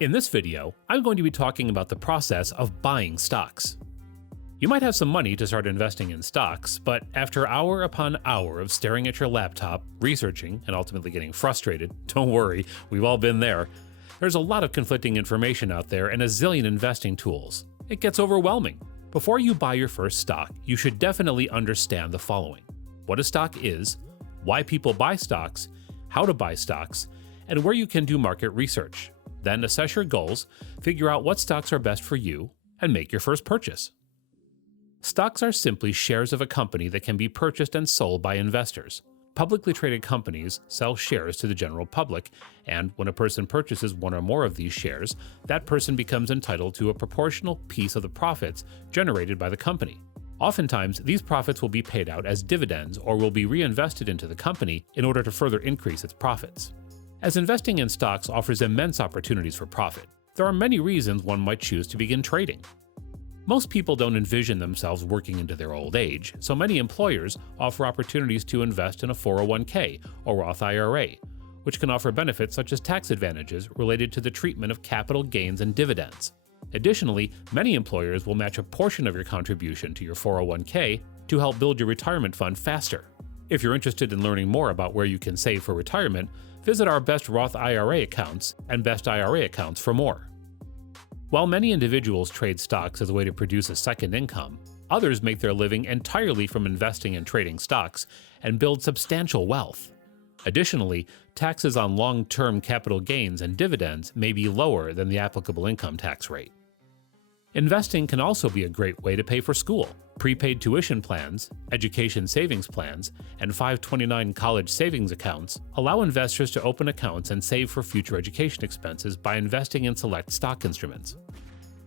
In this video, I'm going to be talking about the process of buying stocks. You might have some money to start investing in stocks, but after hour upon hour of staring at your laptop, researching, and ultimately getting frustrated, don't worry, we've all been there, there's a lot of conflicting information out there and a zillion investing tools. It gets overwhelming. Before you buy your first stock, you should definitely understand the following: what a stock is, why people buy stocks, how to buy stocks, and where you can do market research. Then assess your goals, figure out what stocks are best for you, and make your first purchase. Stocks are simply shares of a company that can be purchased and sold by investors. Publicly traded companies sell shares to the general public, and when a person purchases one or more of these shares, that person becomes entitled to a proportional piece of the profits generated by the company. Oftentimes, these profits will be paid out as dividends or will be reinvested into the company in order to further increase its profits. As investing in stocks offers immense opportunities for profit, there are many reasons one might choose to begin trading. Most people don't envision themselves working into their old age, so many employers offer opportunities to invest in a 401k or Roth IRA, which can offer benefits such as tax advantages related to the treatment of capital gains and dividends. Additionally, many employers will match a portion of your contribution to your 401k to help build your retirement fund faster. If you're interested in learning more about where you can save for retirement, visit our Best Roth IRA accounts and Best IRA accounts for more. While many individuals trade stocks as a way to produce a second income, others make their living entirely from investing and trading stocks and build substantial wealth. Additionally, taxes on long-term capital gains and dividends may be lower than the applicable income tax rate. Investing can also be a great way to pay for school. Prepaid tuition plans, education savings plans, and 529 college savings accounts allow investors to open accounts and save for future education expenses by investing in select stock instruments.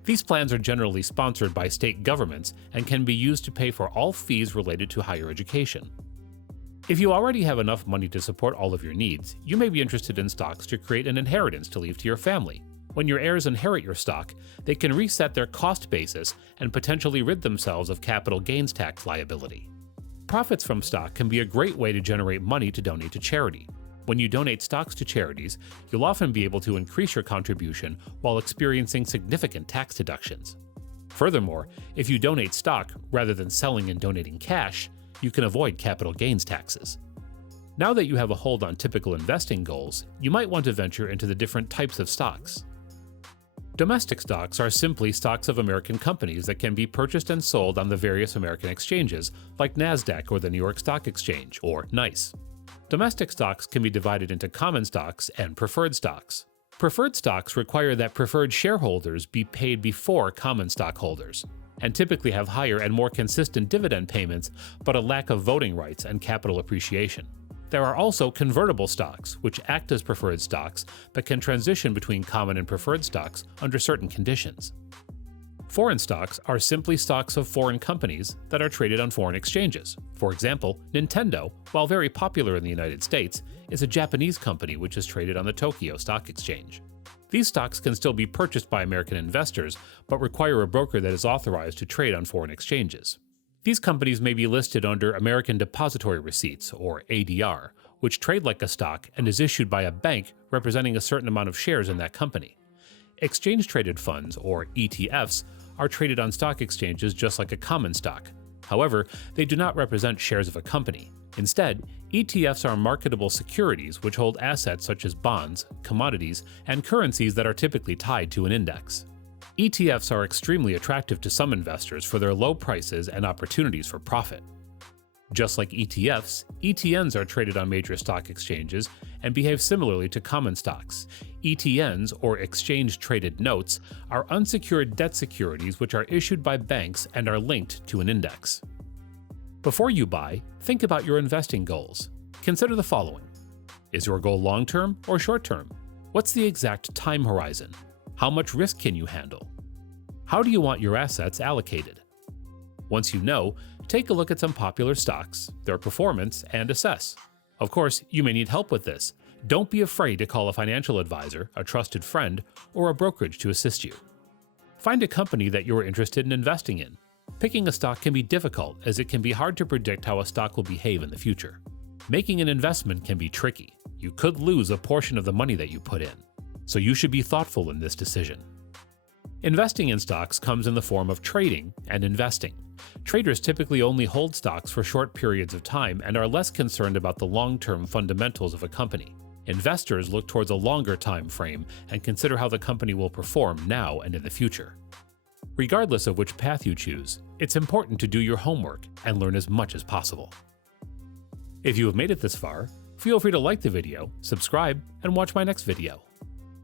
These plans are generally sponsored by state governments and can be used to pay for all fees related to higher education. If you already have enough money to support all of your needs, you may be interested in stocks to create an inheritance to leave to your family. When your heirs inherit your stock, they can reset their cost basis and potentially rid themselves of capital gains tax liability. Profits from stock can be a great way to generate money to donate to charity. When you donate stocks to charities, you'll often be able to increase your contribution while experiencing significant tax deductions. Furthermore, if you donate stock rather than selling and donating cash, you can avoid capital gains taxes. Now that you have a hold on typical investing goals, you might want to venture into the different types of stocks. Domestic stocks are simply stocks of American companies that can be purchased and sold on the various American exchanges, like NASDAQ or the New York Stock Exchange, or NYSE. Domestic stocks can be divided into common stocks and preferred stocks. Preferred stocks require that preferred shareholders be paid before common stockholders, and typically have higher and more consistent dividend payments, but a lack of voting rights and capital appreciation. There are also convertible stocks, which act as preferred stocks, but can transition between common and preferred stocks under certain conditions. Foreign stocks are simply stocks of foreign companies that are traded on foreign exchanges. For example, Nintendo, while very popular in the United States, is a Japanese company which is traded on the Tokyo Stock Exchange. These stocks can still be purchased by American investors, but require a broker that is authorized to trade on foreign exchanges. These companies may be listed under American Depository Receipts, or ADR, which trade like a stock and is issued by a bank representing a certain amount of shares in that company. Exchange-traded funds, or ETFs, are traded on stock exchanges just like a common stock. However, they do not represent shares of a company. Instead, ETFs are marketable securities which hold assets such as bonds, commodities, and currencies that are typically tied to an index. ETFs are extremely attractive to some investors for their low prices and opportunities for profit. Just like ETFs, ETNs are traded on major stock exchanges and behave similarly to common stocks. ETNs, or exchange-traded notes, are unsecured debt securities which are issued by banks and are linked to an index. Before you buy, think about your investing goals. Consider the following: is your goal long-term or short-term? What's the exact time horizon? How much risk can you handle? How do you want your assets allocated? Once you know, take a look at some popular stocks, their performance, and assess. Of course, you may need help with this. Don't be afraid to call a financial advisor, a trusted friend, or a brokerage to assist you. Find a company that you're interested in investing in. Picking a stock can be difficult, as it can be hard to predict how a stock will behave in the future. Making an investment can be tricky. You could lose a portion of the money that you put in. so you should be thoughtful in this decision. Investing in stocks comes in the form of trading and investing. Traders typically only hold stocks for short periods of time and are less concerned about the long-term fundamentals of a company. Investors look towards a longer time frame and consider how the company will perform now and in the future. Regardless of which path you choose, it's important to do your homework and learn as much as possible. If you have made it this far, feel free to like the video, subscribe, and watch my next video.